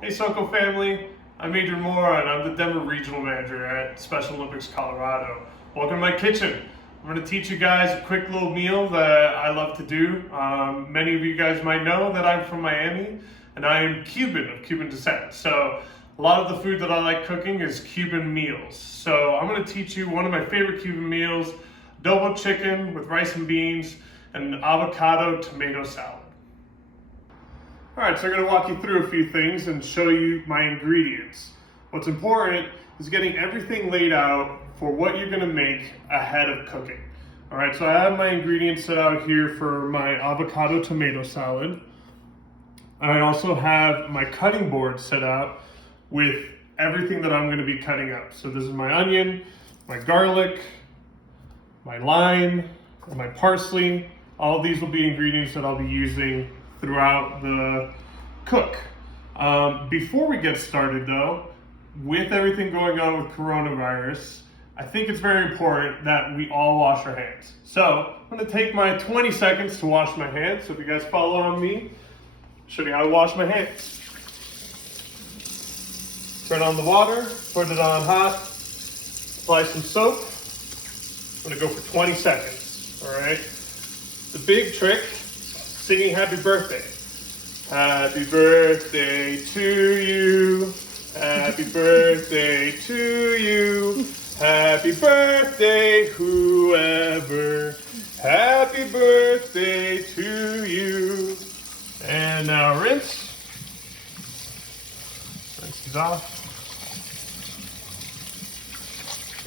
Hey Soko family, I'm Adrian Mora and I'm the Denver Regional Manager at Special Olympics Colorado. Welcome to my kitchen. I'm going to teach you guys a quick little meal that I love to do. Many of you guys might know that I'm from Miami and I am Cuban, of Cuban descent. So a lot of the food that I like cooking is Cuban meals. So I'm going to teach you one of my favorite Cuban meals, adobo chicken with rice and beans and avocado tomato salad. Alright, so I'm going to walk you through a few things and show you my ingredients. What's important is getting everything laid out for what you're going to make ahead of cooking. Alright, so I have my ingredients set out here for my avocado tomato salad. I also have my cutting board set out with everything that I'm going to be cutting up. So this is my onion, my garlic, my lime, and my parsley. All of these will be ingredients that I'll be using throughout the cook. Before we get started though, with everything going on with coronavirus, I think it's very important that we all wash our hands. So I'm gonna take my 20 seconds to wash my hands. So if you guys follow on me, I'll show you how to wash my hands. Turn on the water, put it on hot, apply some soap. I'm gonna go for 20 seconds, all right? The big trick, singing happy birthday. Happy birthday to you. Happy birthday to you. Happy birthday, whoever. Happy birthday to you. And now rinse. Rinse these off.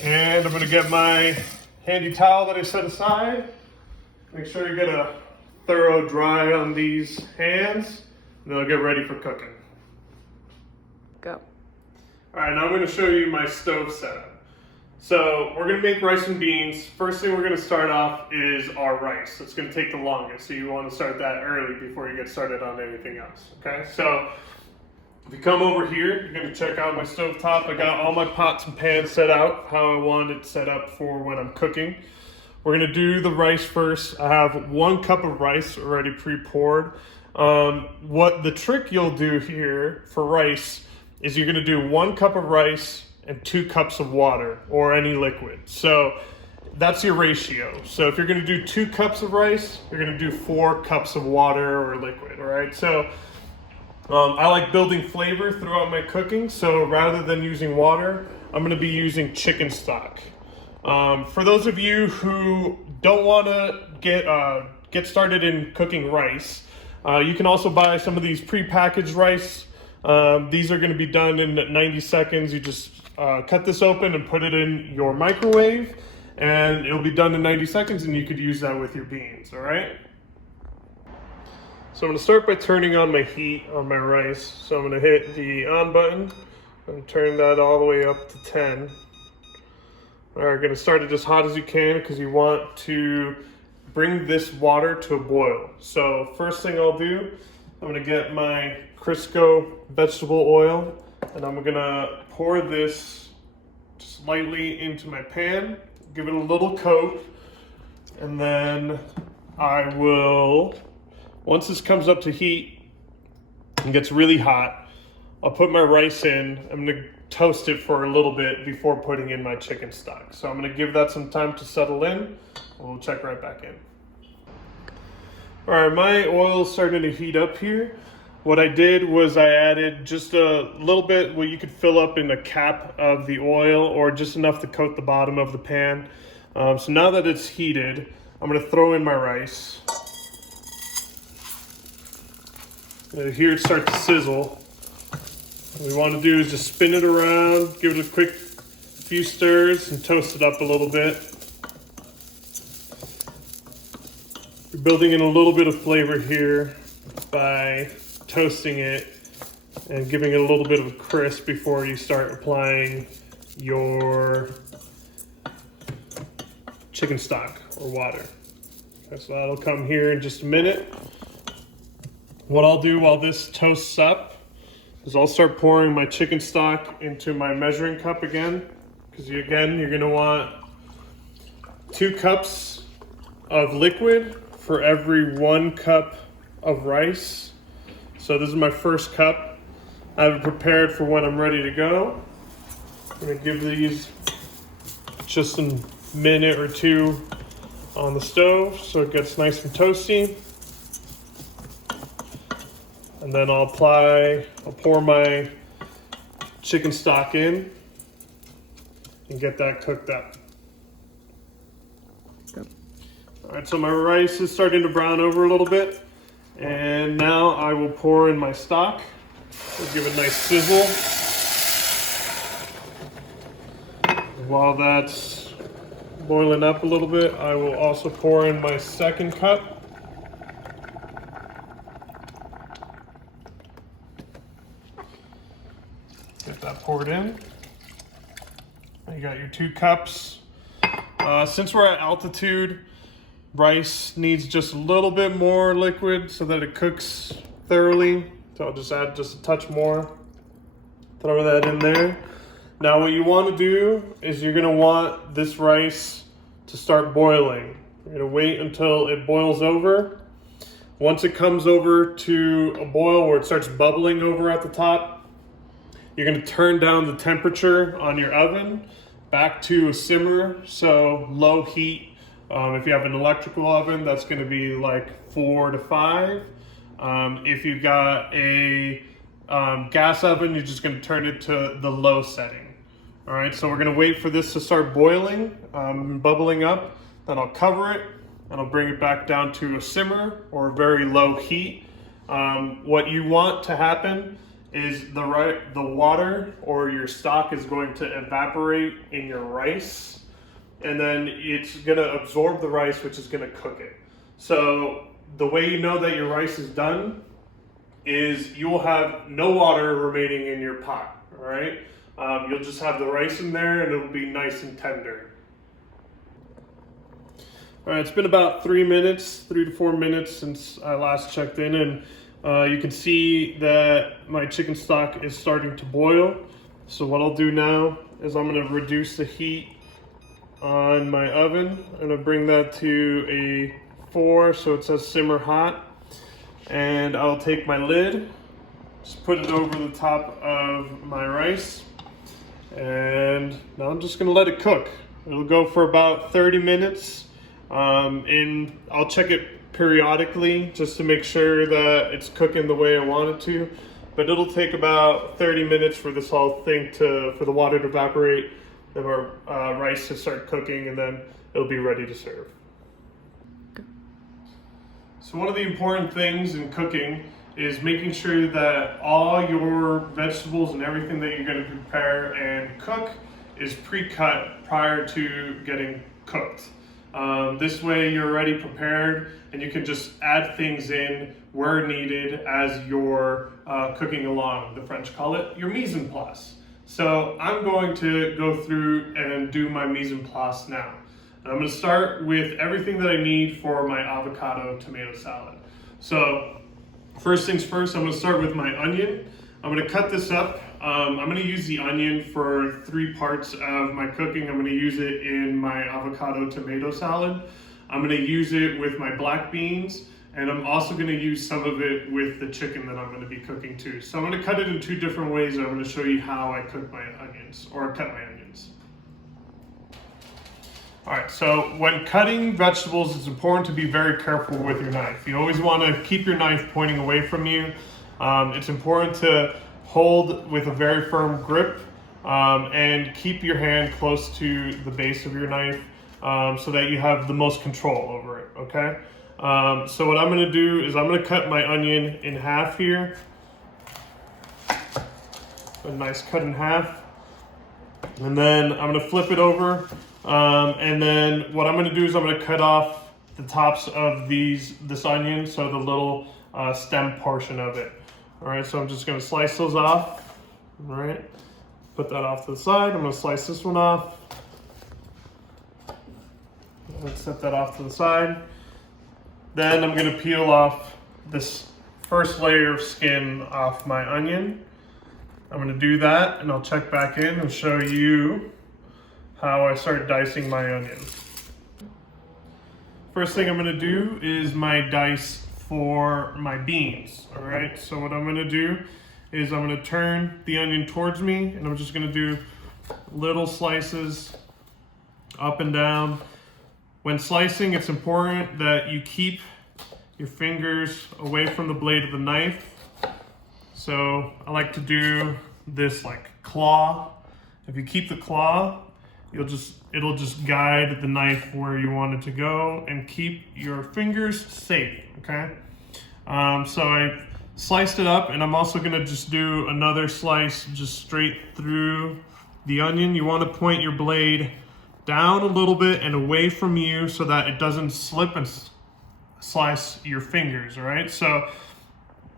And I'm gonna get my handy towel that I set aside. Make sure you get a thorough dry on these hands, and then I'll get ready for cooking. Go. All right, now I'm going to show you my stove setup. So we're going to make rice and beans. First thing we're going to start off is our rice. It's going to take the longest, so you want to start that early before you get started on anything else. Okay, so if you come over here, you're going to check out my stove top. I got all my pots and pans set out how I want it set up for when I'm cooking. We're gonna do the rice first. I have 1 cup of rice already pre-poured. What the trick you'll do here for rice is you're gonna do 1 cup of rice and 2 cups of water or any liquid. So that's your ratio. So if you're gonna do 2 cups of rice, you're gonna do 4 cups of water or liquid, all right? So I like building flavor throughout my cooking. So rather than using water, I'm gonna be using chicken stock. For those of you who don't want to get started in cooking rice, you can also buy some of these pre-packaged rice. These are going to be done in 90 seconds. You just cut this open and put it in your microwave, and it'll be done in 90 seconds, and you could use that with your beans, all right? So I'm going to start by turning on my heat on my rice. So I'm going to hit the on button and turn that all the way up to 10. Are going to start it as hot as you can because you want to bring this water to a boil. So first thing I'll do, I'm going to get my Crisco vegetable oil and I'm going to pour this just lightly into my pan, give it a little coat, and then I will, once this comes up to heat and gets really hot, I'll put my rice in. I'm going to toast it for a little bit before putting in my chicken stock. So I'm going to give that some time to settle in. We'll check right back in. All right, my oil is starting to heat up here. What I did was I added just a little bit what you could fill up in a cap of the oil or just enough to coat the bottom of the pan. So now that it's heated, I'm going to throw in my rice. Here it starts to sizzle. What we want to do is just spin it around, give it a quick few stirs, and toast it up a little bit. You're building in a little bit of flavor here by toasting it and giving it a little bit of a crisp before you start applying your chicken stock or water. Okay, so that'll come here in just a minute. What I'll do while this toasts up is I'll start pouring my chicken stock into my measuring cup again, because again, you're gonna want 2 cups of liquid for every 1 cup of rice. So this is my first cup. I have it prepared for when I'm ready to go. I'm gonna give these just a minute or two on the stove so it gets nice and toasty. And then I'll pour my chicken stock in and get that cooked up. All right, so my rice is starting to brown over a little bit. And now I will pour in my stock. We'll give it a nice sizzle. While that's boiling up a little bit, I will also pour in my second cup. Get that poured in. You got your 2 cups. Since we're at altitude, rice needs just a little bit more liquid so that it cooks thoroughly. So I'll just add just a touch more. Throw that in there. Now what you want to do is you're going to want this rice to start boiling. You're going to wait until it boils over. Once it comes over to a boil where it starts bubbling over at the top, you're going to turn down the temperature on your oven back to a simmer, so low heat. If you have an electrical oven, that's going to be like 4 to 5. If you've got a gas oven, you're just going to turn it to the low setting. All right, so we're going to wait for this to start boiling, bubbling up. Then I'll cover it and I'll bring it back down to a simmer or a very low heat. What you want to happen is the water or your stock is going to evaporate in your rice, and then it's going to absorb the rice, which is going to cook it. So the way you know that your rice is done is you will have no water remaining in your pot. All right, you'll just have the rice in there and it'll be nice and tender. All right, it's been about 3 to 4 minutes since I last checked in, and you can see that my chicken stock is starting to boil. So what I'll do now is I'm going to reduce the heat on my oven. I'm going to bring that to a 4, so it says simmer hot. And I'll take my lid, just put it over the top of my rice, and now I'm just going to let it cook. It'll go for about 30 minutes, and I'll check it periodically just to make sure that it's cooking the way I want it to. But it'll take about 30 minutes for this whole thing for the water to evaporate and our rice to start cooking, and then it'll be ready to serve. So one of the important things in cooking is making sure that all your vegetables and everything that you're going to prepare and cook is pre-cut prior to getting cooked. This way you're already prepared and you can just add things in where needed as you're cooking along. The French call it your mise en place. So I'm going to go through and do my mise en place now. And I'm going to start with everything that I need for my avocado tomato salad. So first things first, I'm going to start with my onion. I'm going to cut this up. I'm going to use the onion for 3 parts of my cooking. I'm going to use it in my avocado tomato salad. I'm going to use it with my black beans, and I'm also going to use some of it with the chicken that I'm going to be cooking too. So I'm going to cut it in 2 different ways, and I'm going to show you how I cook my onions, or cut my onions. All right, so when cutting vegetables, it's important to be very careful with your knife. You always want to keep your knife pointing away from you. It's important to hold with a very firm grip and keep your hand close to the base of your knife so that you have the most control over it, okay? So what I'm gonna do is I'm gonna cut my onion in half here. A nice cut in half. And then I'm gonna flip it over. And then what I'm gonna do is I'm gonna cut off the tops of this onion, so the little stem portion of it. All right, so I'm just gonna slice those off. All right, put that off to the side. I'm gonna slice this one off. Let's set that off to the side. Then I'm gonna peel off this first layer of skin off my onion. I'm gonna do that, and I'll check back in and show you how I start dicing my onion. First thing I'm gonna do is my dice for my beans. All right, so what I'm gonna do is I'm gonna turn the onion towards me and I'm just gonna do little slices up and down. When slicing, it's important that you keep your fingers away from the blade of the knife. So I like to do this like claw. If you keep the claw, it'll just guide the knife where you want it to go and keep your fingers safe, okay? So I sliced it up and I'm also gonna just do another slice just straight through the onion. You wanna point your blade down a little bit and away from you so that it doesn't slip and slice your fingers, all right? So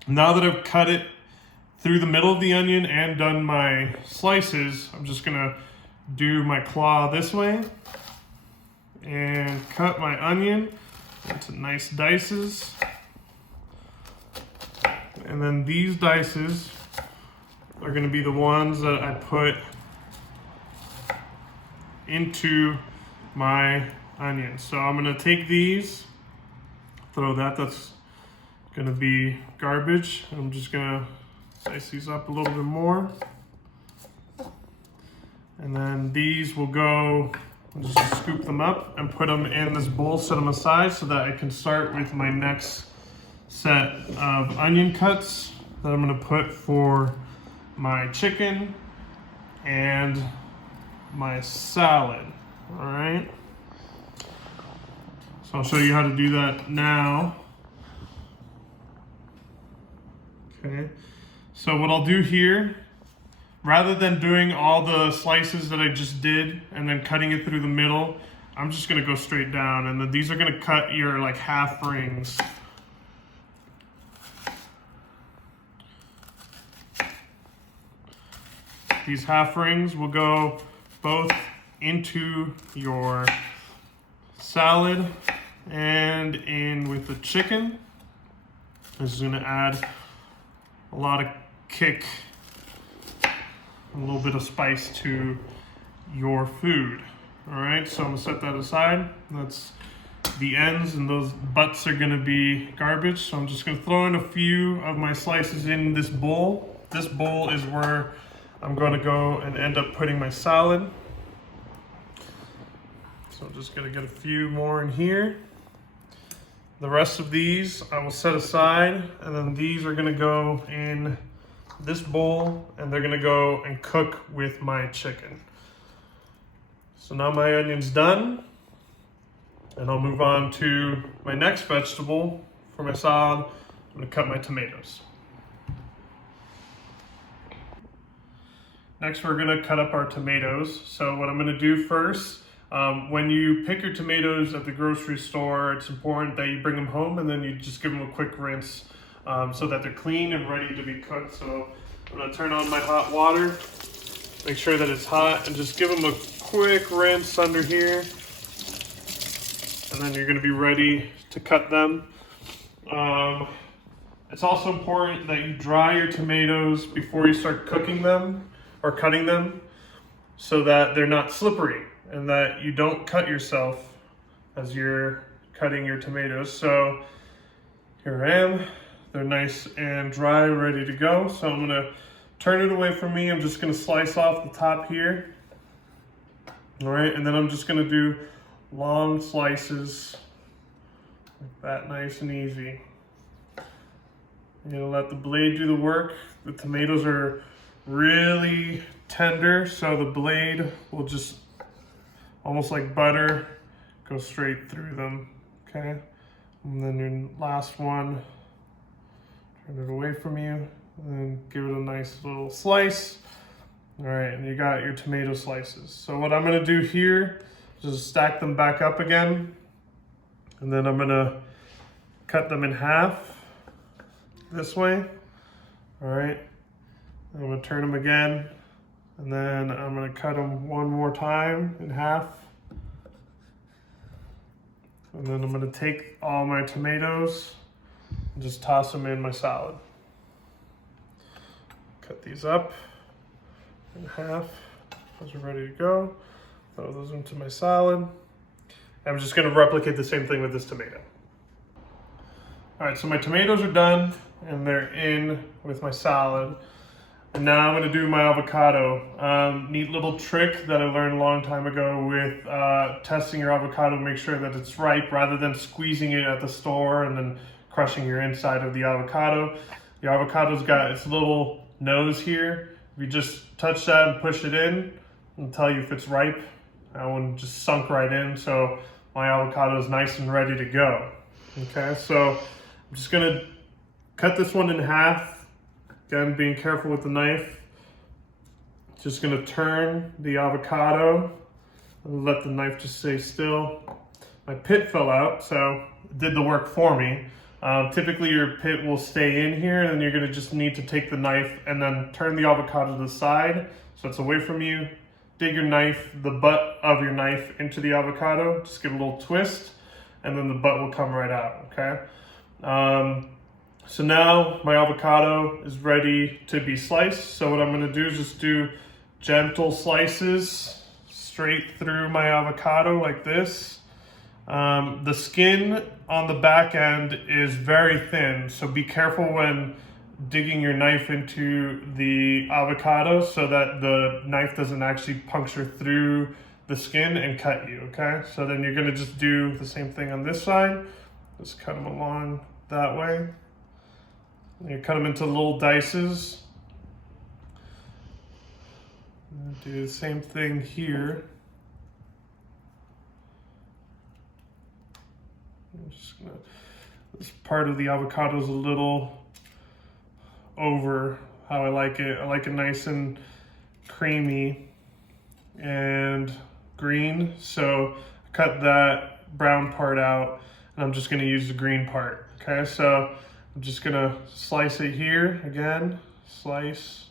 now that I've cut it through the middle of the onion and done my slices, I'm just gonna do my claw this way and cut my onion into nice dices. And then these dices are gonna be the ones that I put into my onion. So I'm gonna take these, throw that's gonna be garbage. I'm just gonna slice these up a little bit more. And then these will go, just scoop them up and put them in this bowl, set them aside so that I can start with my next set of onion cuts that I'm gonna put for my chicken and my salad, all right? So I'll show you how to do that now. Okay, so what I'll do here, rather than doing all the slices that I just did and then cutting it through the middle, I'm just gonna go straight down, and then these are gonna cut your like half rings. These half rings will go both into your salad and in with the chicken. This is gonna add a lot of kick, a little bit of spice to your food. All right, so I'm gonna set that aside. That's the ends, and those butts are gonna be garbage. So I'm just gonna throw in a few of my slices in this bowl. This bowl is where I'm gonna go and end up putting my salad. So I'm just gonna get a few more in here. The rest of these I will set aside, and then these are gonna go in this bowl, and they're gonna go and cook with my chicken. So now my onion's done, and I'll move on to my next vegetable for my salad. I'm gonna cut my tomatoes. Next, we're gonna cut up our tomatoes. So what I'm gonna do first, when you pick your tomatoes at the grocery store, it's important that you bring them home and then you just give them a quick rinse so that they're clean and ready to be cooked. So I'm gonna turn on my hot water, make sure that it's hot, and just give them a quick rinse under here. And then you're gonna be ready to cut them. It's also important that you dry your tomatoes before you start cooking them or cutting them so that they're not slippery and that you don't cut yourself as you're cutting your tomatoes. So here I am, they're nice and dry, ready to go. So I'm gonna turn it away from me. I'm just gonna slice off the top here. All right, and then I'm just gonna do long slices like that, nice and easy. I'm gonna let the blade do the work. The tomatoes are really tender, so the blade will just, almost like butter, go straight through them, okay? And then your last one, turn it away from you, and then give it a nice little slice. All right, and you got your tomato slices. So what I'm gonna do here is just stack them back up again, and then I'm gonna cut them in half this way, all right? I'm gonna turn them again, and then I'm gonna cut them one more time in half. And then I'm gonna take all my tomatoes and just toss them in my salad. Cut these up in half. Those are ready to go. Throw those into my salad. I'm just gonna replicate the same thing with this tomato. All right, so my tomatoes are done and they're in with my salad. And now I'm going to do my avocado. Neat little trick that I learned a long time ago with testing your avocado to make sure that it's ripe rather than squeezing it at the store and then crushing your inside of the avocado. The avocado's got its little nose here. If you just touch that and push it in, it'll tell you if it's ripe. That one just sunk right in, so my avocado is nice and ready to go. Okay, so I'm just going to cut this one in half. Again, being careful with the knife. Just gonna turn the avocado and let the knife just stay still. My pit fell out, so it did the work for me. Typically your pit will stay in here, and then you're gonna just need to take the knife and then turn the avocado to the side so it's away from you. Dig your knife, the butt of your knife into the avocado, just give it a little twist, and then the butt will come right out, okay? So now my avocado is ready to be sliced. So what I'm gonna do is just do gentle slices straight through my avocado like this. The skin on the back end is very thin, so be careful when digging your knife into the avocado so that the knife doesn't actually puncture through the skin and cut you, okay? So then you're gonna just do the same thing on this side. Just cut them along that way. You cut them into little dices. Do the same thing here. I'm just gonna, this part of the avocado is a little over how I like it. I like it nice and creamy and green. So I cut that brown part out, and I'm just gonna use the green part. Okay, so I'm just gonna slice it here again, slice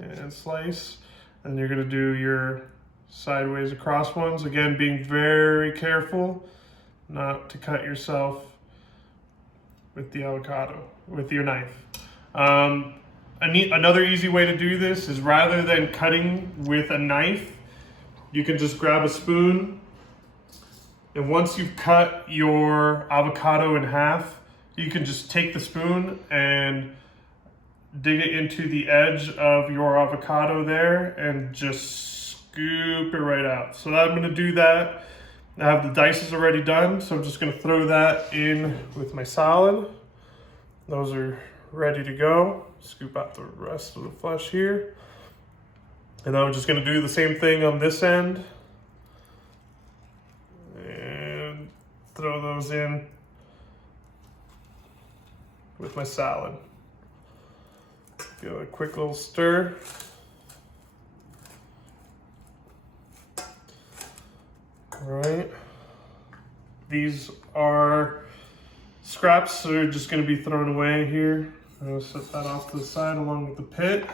and slice, and you're gonna do your sideways across ones. Again, being very careful not to cut yourself with the avocado, with your knife. Another easy way to do this is rather than cutting with a knife, you can just grab a spoon, and once you've cut your avocado in half, you can just take the spoon and dig it into the edge of your avocado there and just scoop it right out. So I'm gonna do that. I have the dices already done, so I'm just gonna throw that in with my salad. Those are ready to go. Scoop out the rest of the flesh here. And I'm just gonna do the same thing on this end. And throw those in with my salad. Give it a quick little stir. All right. These are scraps, so they're just going to be thrown away here. I'm going to set that off to the side along with the pit.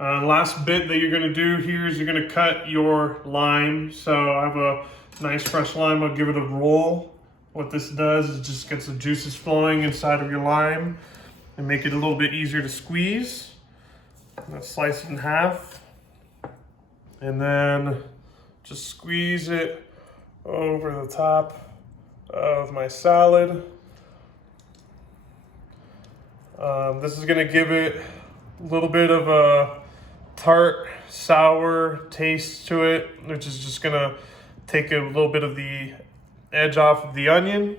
Last bit that you're going to do here is you're going to cut your lime. So I have a nice fresh lime. I'll give it a roll. What this does is just gets the juices flowing inside of your lime and make it a little bit easier to squeeze. Let's slice it in half and then just squeeze it over the top of my salad. This is gonna give it a little bit of a tart, sour taste to it, which is just gonna take a little bit of the edge off of the onion.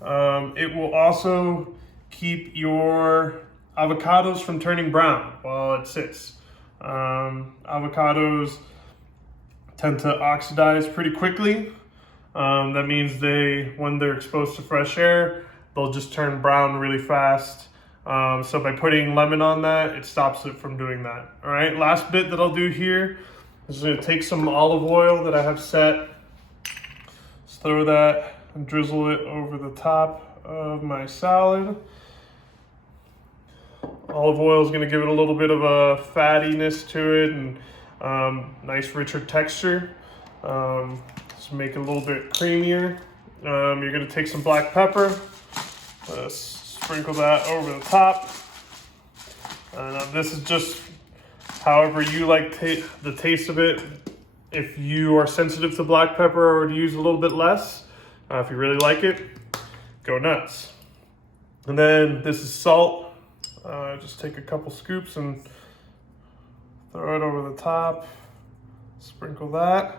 It will also keep your avocados from turning brown while it sits. Avocados tend to oxidize pretty quickly. That means when they're exposed to fresh air, they'll just turn brown really fast. So by putting lemon on that, it stops it from doing that. All right, last bit that I'll do here is I'm gonna take some olive oil that I have set. Just throw that and drizzle it over the top of my salad. Olive oil is going to give it a little bit of a fattiness to it and nice richer texture. Just make it a little bit creamier. You're going to take some black pepper, sprinkle that over the top. This is just however you like the taste of it. If you are sensitive to black pepper, or to use a little bit less. If you really like it, go nuts. And then this is salt. Just take a couple scoops and throw it over the top. Sprinkle that.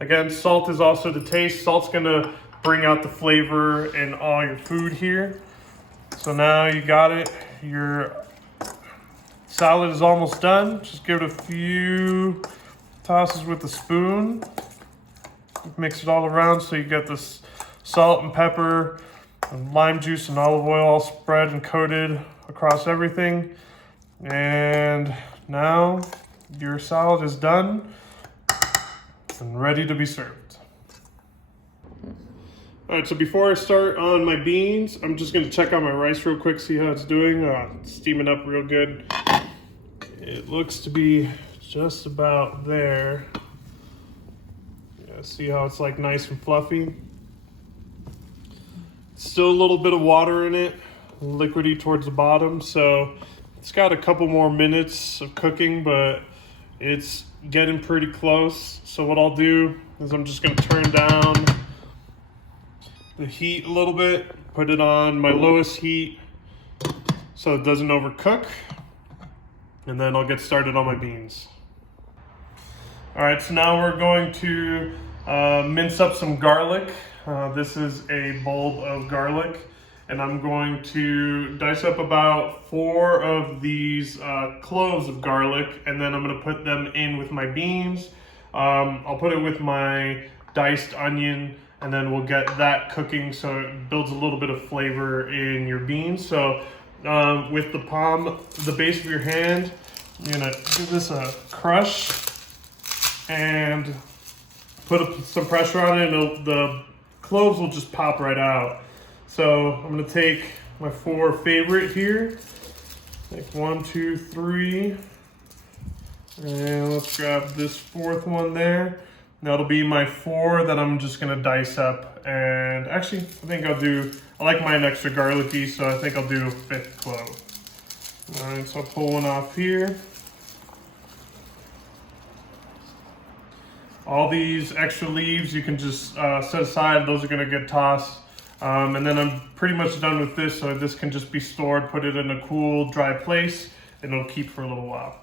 Again, salt is also to taste. Salt's gonna bring out the flavor in all your food here. So now you got it. Your salad is almost done. Just give it a few tosses with the spoon. Mix it all around so you get this salt and pepper and lime juice and olive oil all spread and coated across everything. And now your salad is done and ready to be served. All right, so before I start on my beans, I'm just gonna check on my rice real quick, see how it's doing. It's steaming up real good. It looks to be just about there. Yeah, see how it's like nice and fluffy? Still a little bit of water in it, liquidy towards the bottom, so it's got a couple more minutes of cooking, but it's getting pretty close. So what I'll do is I'm just gonna turn down the heat a little bit, put it on my lowest heat so it doesn't overcook, and then I'll get started on my beans. All right, so now we're going to mince up some garlic. This is a bulb of garlic, and I'm going to dice up about 4 of these cloves of garlic, and then I'm gonna put them in with my beans. I'll put it with my diced onion, and then we'll get that cooking so it builds a little bit of flavor in your beans. So with the base of your hand, you're gonna give this a crush and put some pressure on it, and the cloves will just pop right out. So I'm gonna take my 4 favorite here, like 1, 2, 3, and let's grab this 4th one there. That'll be my 4 that I'm just gonna dice up. And actually, I think I like mine extra garlicky, so I think I'll do a 5th clove. All right, so I'll pull one off here. All these extra leaves you can just set aside. Those are gonna get tossed. And then I'm pretty much done with this, so this can just be stored, put it in a cool, dry place, and it'll keep for a little while.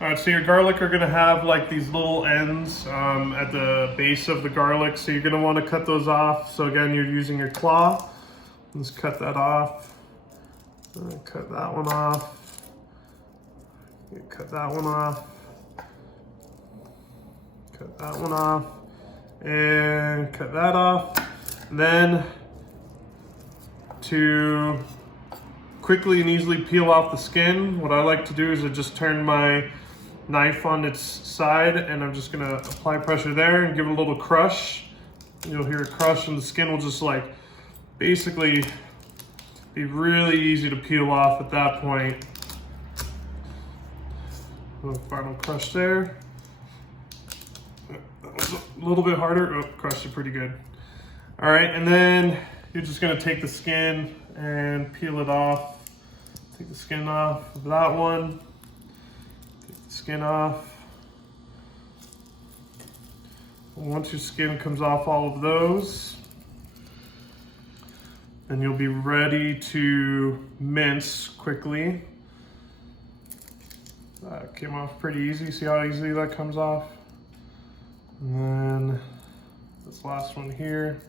All right, so your garlic are gonna have like these little ends at the base of the garlic, so you're gonna wanna cut those off. So again, you're using your claw. Let's cut that off. Cut that one off. Cut that one off. Cut that one off. And cut that off. And then to quickly and easily peel off the skin, what I like to do is I just turn my knife on its side, and I'm just gonna apply pressure there and give it a little crush. You'll hear a crush, and the skin will just like basically be really easy to peel off at that point. A little final crush there. That was a little bit harder. Oh, crushed it pretty good. All right, and then you're just gonna take the skin and peel it off. Take the skin off of that one. Skin off. Once your skin comes off all of those, then you'll be ready to mince quickly. That came off pretty easy. See how easily that comes off? And then this last one here.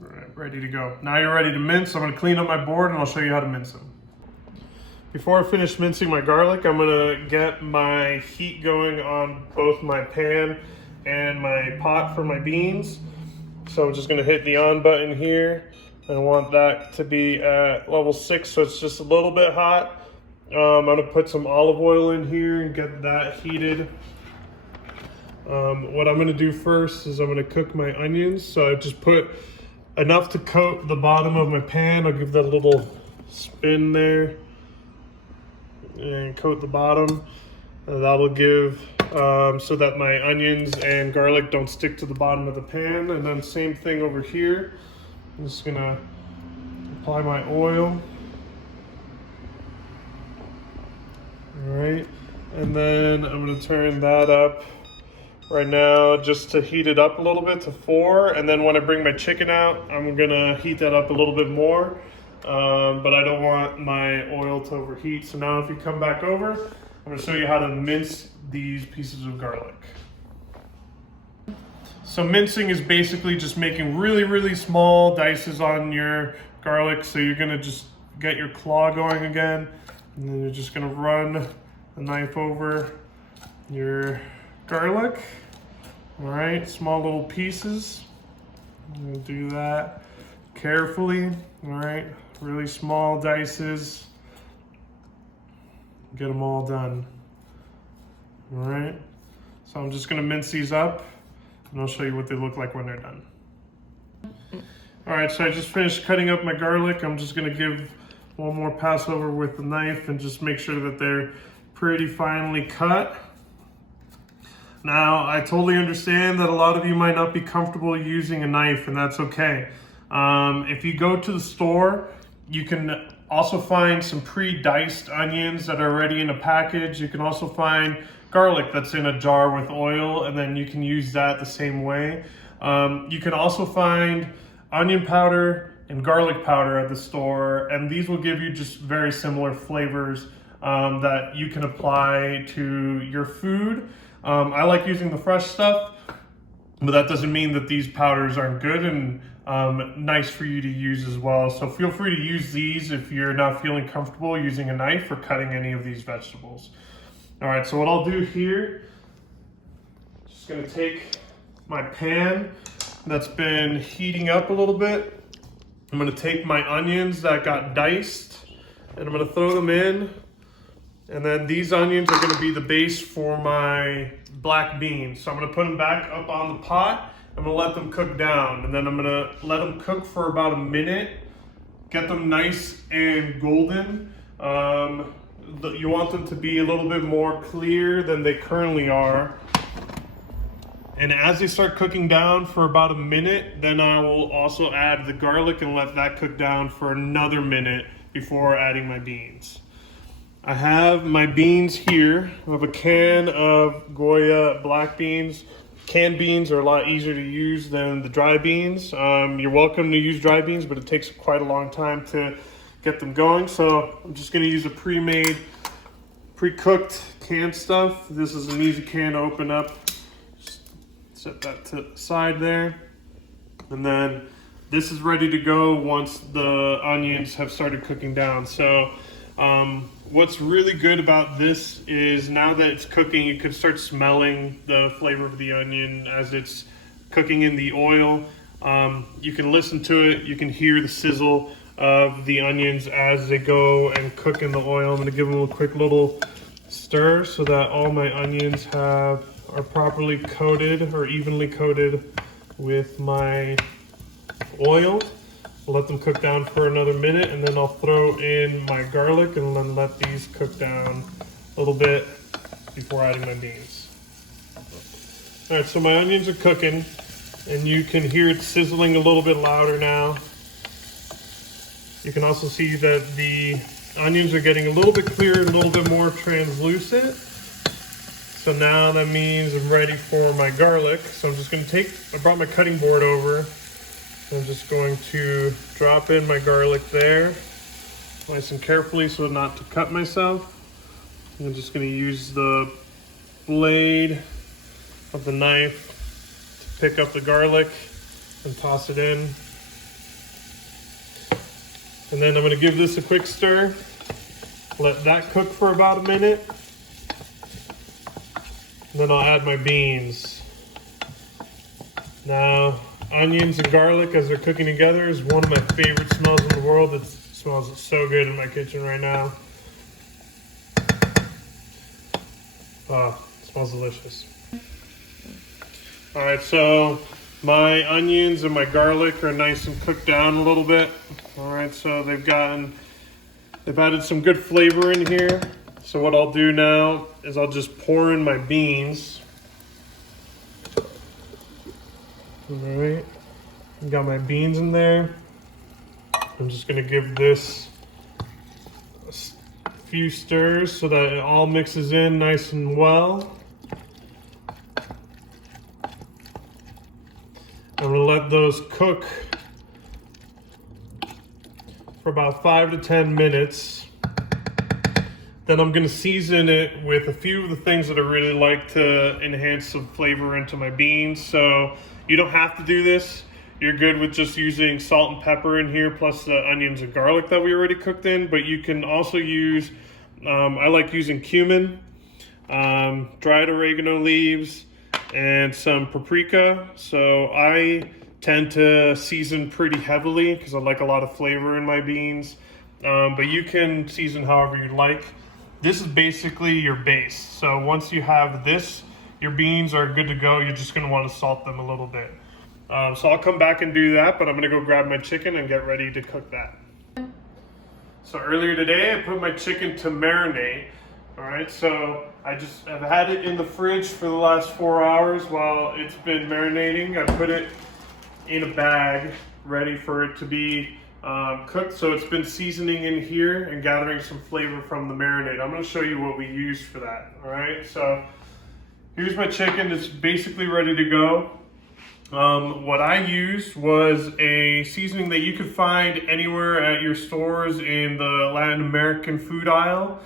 All right, ready to go. Now you're ready to mince. I'm gonna clean up my board and I'll show you how to mince them. Before I finish mincing my garlic, I'm gonna get my heat going on both my pan and my pot for my beans. So I'm just gonna hit the on button here. I want that to be at level 6, so it's just a little bit hot. I'm gonna put some olive oil in here and get that heated. What I'm gonna do first is I'm gonna cook my onions. So I just put enough to coat the bottom of my pan. I'll give that a little spin there and coat the bottom. That'll give so that my onions and garlic don't stick to the bottom of the pan. And then same thing over here. I'm just gonna apply my oil. All right, and then I'm gonna turn that up right now just to heat it up a little bit to 4, and then when I bring my chicken out, I'm gonna heat that up a little bit more, but I don't want my oil to overheat. So now if you come back over, I'm gonna show you how to mince these pieces of garlic. So mincing is basically just making really, really small dices on your garlic. So you're gonna just get your claw going again, and then you're just gonna run the knife over your garlic. All right, small little pieces. I'm gonna do that carefully. All right, really small dices. Get them all done. All right, so I'm just gonna mince these up, and I'll show you what they look like when they're done. All right, so I just finished cutting up my garlic. I'm just gonna give one more pass over with the knife and just make sure that they're pretty finely cut. Now, I totally understand that a lot of you might not be comfortable using a knife, and that's okay. If you go to the store, you can also find some pre-diced onions that are already in a package. You can also find garlic that's in a jar with oil, and then you can use that the same way. You can also find onion powder and garlic powder at the store, and these will give you just very similar flavors that you can apply to your food. I like using the fresh stuff, but that doesn't mean that these powders aren't good and nice for you to use as well. So feel free to use these if you're not feeling comfortable using a knife or cutting any of these vegetables. All right, so what I'll do here, just gonna take my pan that's been heating up a little bit. I'm gonna take my onions that got diced, and I'm gonna throw them in. And then these onions are gonna be the base for my black beans. So I'm gonna put them back up on the pot. I'm gonna let them cook down, and then I'm gonna let them cook for about a minute. Get them nice and golden. You want them to be a little bit more clear than they currently are. And as they start cooking down for about a minute, then I will also add the garlic and let that cook down for another minute before adding my beans. I have my beans here. I have a can of Goya black beans. Canned beans are a lot easier to use than the dry beans. You're welcome to use dry beans, but it takes quite a long time to get them going. So I'm just gonna use a pre-made, pre-cooked canned stuff. This is an easy can to open up. Just set that to the side there. And then this is ready to go once the onions have started cooking down. So what's really good about this is now that it's cooking, you can start smelling the flavor of the onion as it's cooking in the oil. You can listen to it, you can hear the sizzle of the onions as they go and cook in the oil. I'm gonna give them a quick little stir so that all my onions are properly coated or evenly coated with my oil. I'll let them cook down for another minute, and then I'll throw in my garlic and then let these cook down a little bit before adding my beans. All right, so my onions are cooking, and you can hear it sizzling a little bit louder now. You can also see that the onions are getting a little bit clearer, a little bit more translucent. So now that means I'm ready for my garlic. So I'm just gonna I brought my cutting board over. I'm just going to drop in my garlic there, nice and carefully so not to cut myself. I'm just going to use the blade of the knife to pick up the garlic and toss it in. And then I'm going to give this a quick stir, let that cook for about a minute, and then I'll add my beans. Now, onions and garlic as they're cooking together is one of my favorite smells in the world. It smells so good in my kitchen right now. Oh, it smells delicious. All right, so my onions and my garlic are nice and cooked down a little bit. All right, so they've added some good flavor in here. So what I'll do now is I'll just pour in my beans. All right, got my beans in there. I'm just gonna give this a few stirs so that it all mixes in nice and well. I'm gonna let those cook for about 5 to 10 minutes. Then I'm gonna season it with a few of the things that I really like to enhance some flavor into my beans. So you don't have to do this. You're good with just using salt and pepper in here, plus the onions and garlic that we already cooked in. But you can also use, I like using cumin, dried oregano leaves, and some paprika. So I tend to season pretty heavily because I like a lot of flavor in my beans. But you can season however you like. This is basically your base. So once you have this, your beans are good to go. You're just gonna want to salt them a little bit. So I'll come back and do that, but I'm gonna go grab my chicken and get ready to cook that. So earlier today, I put my chicken to marinate. All right, so I've had it in the fridge for the last 4 hours while it's been marinating. I put it in a bag, ready for it to be cooked. So it's been seasoning in here and gathering some flavor from the marinade. I'm gonna show you what we used for that, all right? So here's my chicken, it's basically ready to go. What I used was a seasoning that you could find anywhere at your stores in the Latin American food aisle.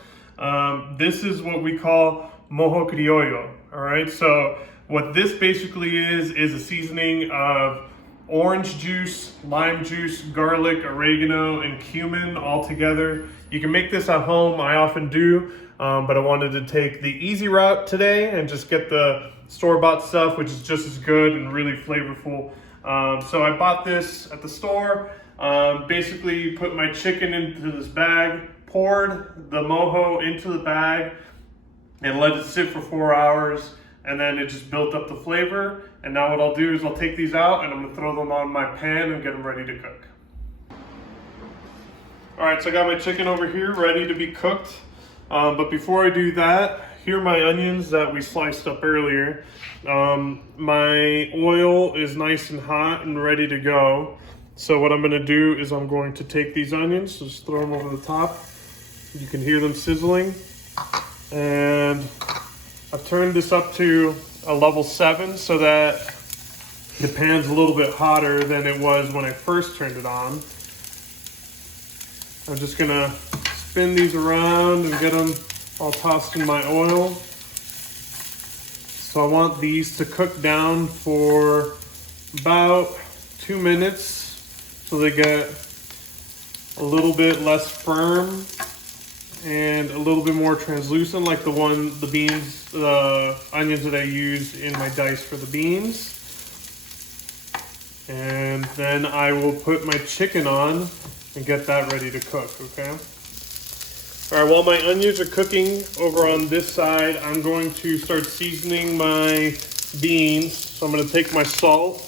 This is what we call mojo criollo, all right? So what this basically is a seasoning of orange juice, lime juice, garlic, oregano, and cumin all together. You can make this at home, I often do, but I wanted to take the easy route today and just get the store-bought stuff, which is just as good and really flavorful. So I bought this at the store. Basically put my chicken into this bag, poured the mojo into the bag, and let it sit for 4 hours, and then it just built up the flavor. And now what I'll do is I'll take these out and I'm gonna throw them on my pan and get them ready to cook. All right, so I got my chicken over here ready to be cooked. But before I do that, here are my onions that we sliced up earlier. My oil is nice and hot and ready to go. So what I'm gonna do is I'm going to take these onions, just throw them over the top. You can hear them sizzling. And I've turned this up to a level 7 so that the pan's a little bit hotter than it was when I first turned it on. I'm just gonna spin these around and get them all tossed in my oil. So I want these to cook down for about 2 minutes so they get a little bit less firm and a little bit more translucent, like the onions that I used in my dice for the beans. And then I will put my chicken on and get that ready to cook, okay? All right, while my onions are cooking over on this side, I'm going to start seasoning my beans. So I'm gonna take my salt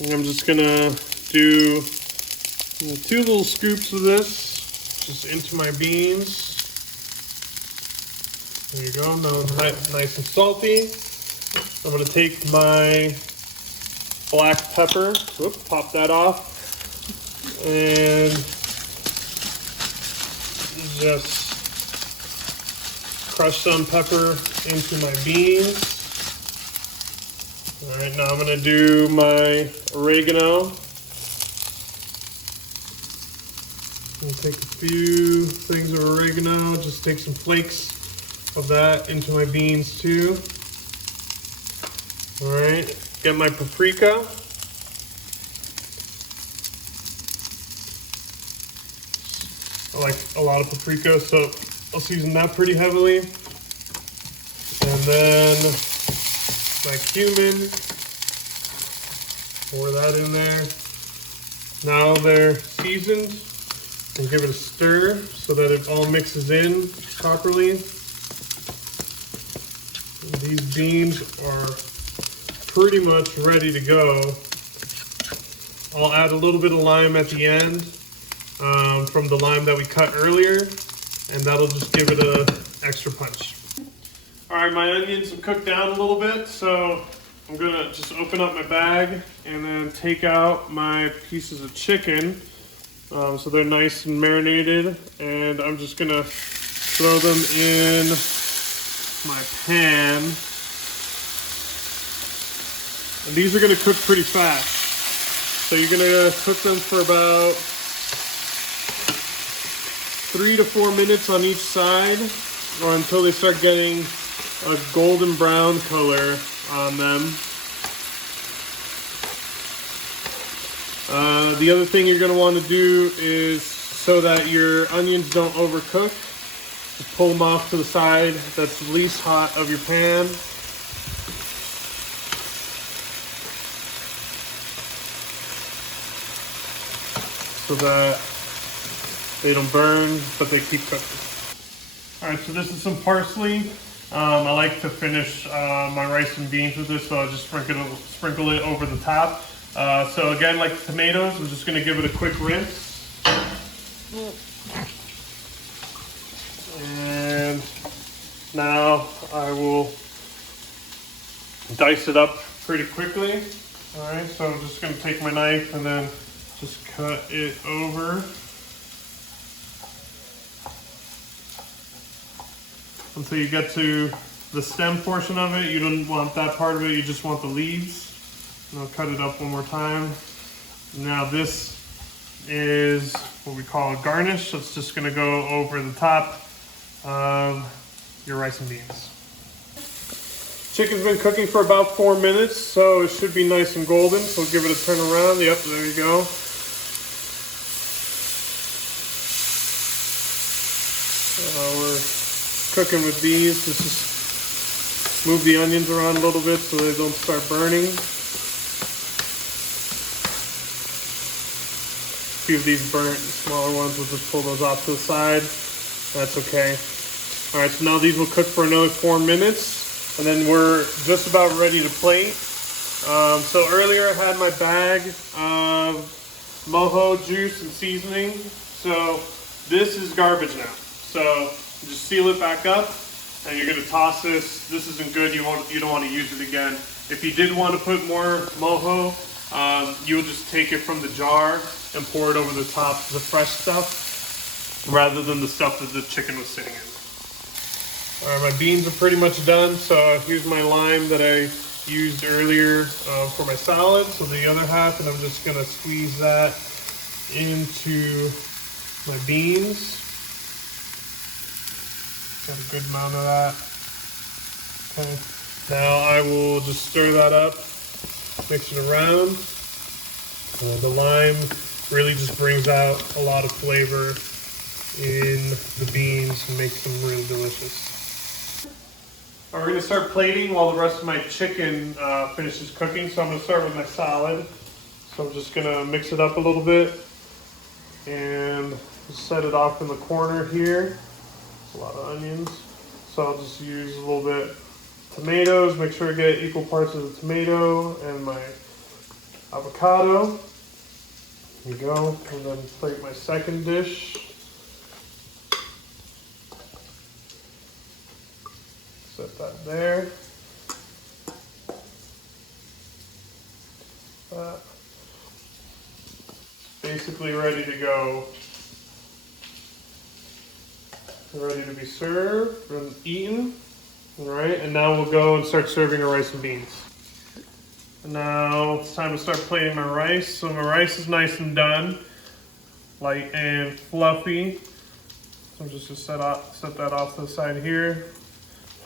and I'm just gonna do 2 little scoops of this just into my beans. There you go, now nice and salty. I'm gonna take my black pepper, pop that off, and just crush some pepper into my beans. All right, now I'm gonna do my oregano. I'm gonna take a few things of oregano, just take some flakes of that into my beans too. All right, get my paprika. I like a lot of paprika, so I'll season that pretty heavily. And then my cumin, pour that in there. Now they're seasoned, and give it a stir so that it all mixes in properly. And these beans are pretty much ready to go. I'll add a little bit of lime at the end from the lime that we cut earlier, and that'll just give it a extra punch. All right, my onions have cooked down a little bit, so I'm gonna just open up my bag and then take out my pieces of chicken. So they're nice and marinated, and I'm just gonna throw them in my pan. And these are gonna cook pretty fast. So you're gonna cook them for about 3 to 4 minutes on each side, or until they start getting a golden brown color on them. The other thing you're going to want to do is, so that your onions don't overcook, just pull them off to the side that's least hot of your pan. So that they don't burn, but they keep cooking. All right, so this is some parsley. I like to finish my rice and beans with this, so I'll just sprinkle it over the top. So again, like the tomatoes, I'm just gonna give it a quick rinse. And now I will dice it up pretty quickly. All right, so I'm just gonna take my knife and then just cut it over until you get to the stem portion of it. You don't want that part of it, you just want the leaves. And I'll cut it up one more time. Now this is what we call a garnish. So it's just gonna go over the top of your rice and beans. Chicken's been cooking for about 4 minutes, so it should be nice and golden. So give it a turn around. Yep, there you go. We're cooking with these. Just move the onions around a little bit so they don't start burning. A few of these burnt, smaller ones, we'll just pull those off to the side. That's okay. All right, so now these will cook for another 4 minutes, and then we're just about ready to plate. So earlier I had my bag of mojo juice and seasoning. So this is garbage now. So just seal it back up, and you're gonna toss this. This isn't good. You don't want to use it again. If you did want to put more mojo, you'll just take it from the jar and pour it over the top of the fresh stuff, rather than the stuff that the chicken was sitting in. All right, my beans are pretty much done. So here's my lime that I used earlier for my salad. So the other half, and I'm just gonna squeeze that into my beans. Got a good amount of that. Okay. Now I will just stir that up, mix it around. The lime really just brings out a lot of flavor in the beans and makes them really delicious. All right, we're gonna start plating while the rest of my chicken finishes cooking. So I'm gonna start with my salad. So I'm just gonna mix it up a little bit and set it off in the corner here. A lot of onions. So I'll just use a little bit tomatoes, make sure I get equal parts of the tomato and my avocado. There you go. And then plate my second dish. Set that there. Basically ready to go. Ready to be served and eaten. All right, and now we'll go and start serving our rice and beans. And now it's time to start plating my rice. So my rice is nice and done, light and fluffy. So I'm just gonna set that off to the side here.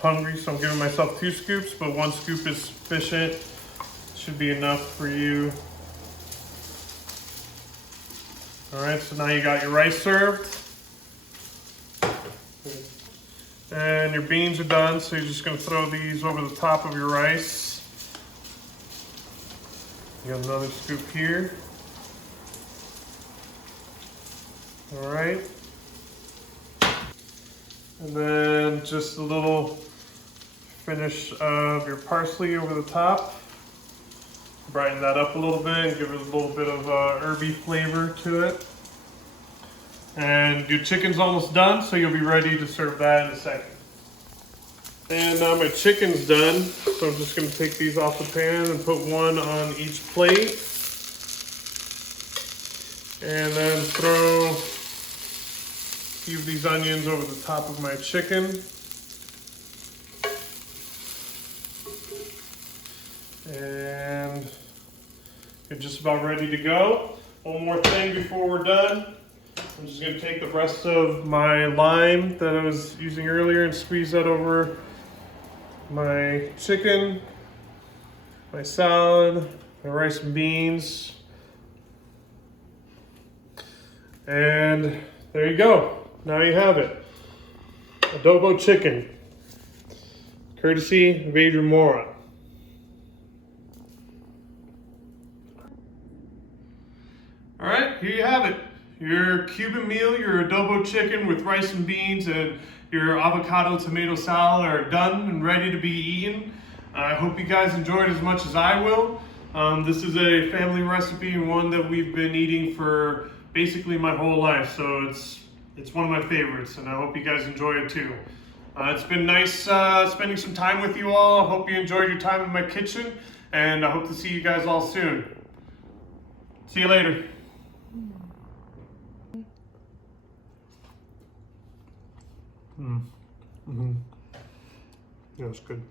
Hungry, so I'm giving myself 2 scoops, but 1 scoop is sufficient. Should be enough for you. All right, so now you got your rice served. And your beans are done, so you're just going to throw these over the top of your rice. You got another scoop here. All right. And then just a little finish of your parsley over the top. Brighten that up a little bit and give it a little bit of herby flavor to it. And your chicken's almost done, so you'll be ready to serve that in a second. And now my chicken's done, so I'm just going to take these off the pan and put 1 on each plate. And then throw a few of these onions over the top of my chicken. And you're just about ready to go. One more thing before we're done. I'm just gonna take the rest of my lime that I was using earlier and squeeze that over my chicken, my salad, my rice and beans. And there you go. Now you have it. Adobo chicken, courtesy of Adrian Mora. All right, here you have it. Your Cuban meal, your adobo chicken with rice and beans, and your avocado tomato salad are done and ready to be eaten. I hope you guys enjoyed as much as I will. This is a family recipe and one that we've been eating for basically my whole life, so it's one of my favorites, and I hope you guys enjoy it too. It's been nice spending some time with you all. I hope you enjoyed your time in my kitchen, and I hope to see you guys all soon. See you later. Yeah, it's good.